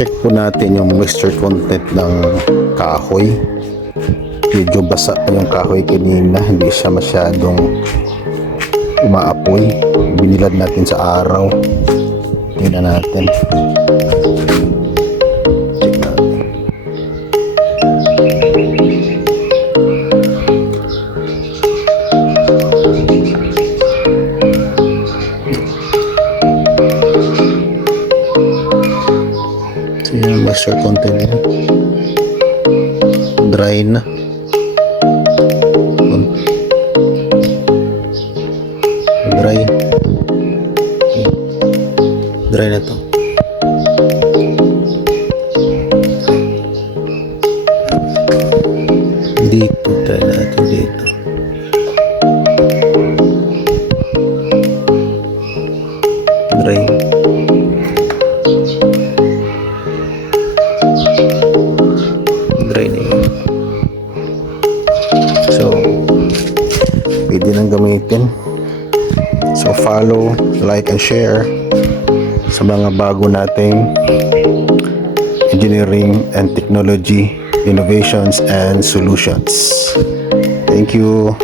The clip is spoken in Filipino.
check po natin yung moisture content ng kahoy. Medyo basa pa yung kahoy kanina, hindi siya masyadong umaapoy. Binilad natin sa araw. Tingnan natin. Check natin. So yung moisture content niya, dry na. Dry. Okay. Dry na to. Dito, try natin dito. Dry. Dry na yun. So, pwede nang gamitin. So follow, like, and share sa mga bago nating engineering and technology innovations and solutions. Thank you.